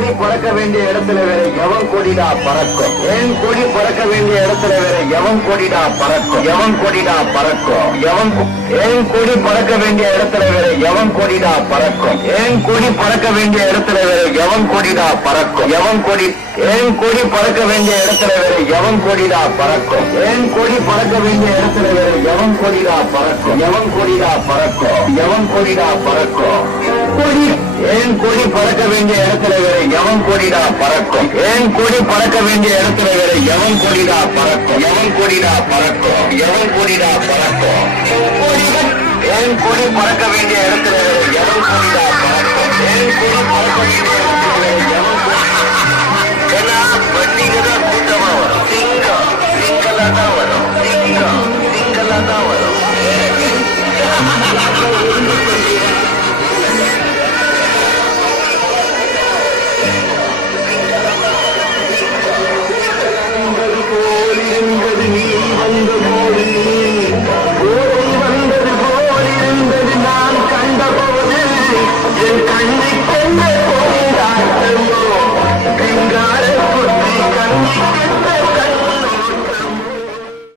கொடி பறக்க வேண்டிய இடத்துல வேற எவன் கொடிடா பறக்கும்? ஏன் கொடி பறக்க வேண்டிய இடத்துல வேற எவன் கொடிடா பறக்கும்? எவன் கொடிடா பறக்கும்? ஏன் கொடி பறக்க வேண்டிய இடத்துல வேற எவன் கொடிடா பறக்கும்? ஏன் கொடி பறக்க வேண்டிய இடத்துல வேற எவன் கொடிடா பறக்கும்? எவன் கொடி ஏன் கொடி பறக்க வேண்டிய இடத்துல வேற எவன் கொடிடா பறக்கும்? ஏன் கொடி பறக்க வேண்டிய இடத்துல வேற எவன் கொடிடா பறக்கும்? எவன் கொடிடா பறக்கும்? எவன் கொடிடா பறக்கும்? கொடி ஏன் கொடி பறக்க வேண்டிய இடத்துல வேற எவன் கொடிடா பறக்கும்? ஏன் கொடி பறக்க வேண்டிய இடத்துல வேற எவன் கொடிடா பறக்கும்? எவன் கொடிடா பறக்கும்? எவன் கொடிடா பறக்கும்? ஏன் கொடி பறக்க வேண்டிய இடத்துல வேற எவன் கொடிடா பறக்கும்? ஏன் கொடி பறக்க வேண்டிய இடத்துல வேற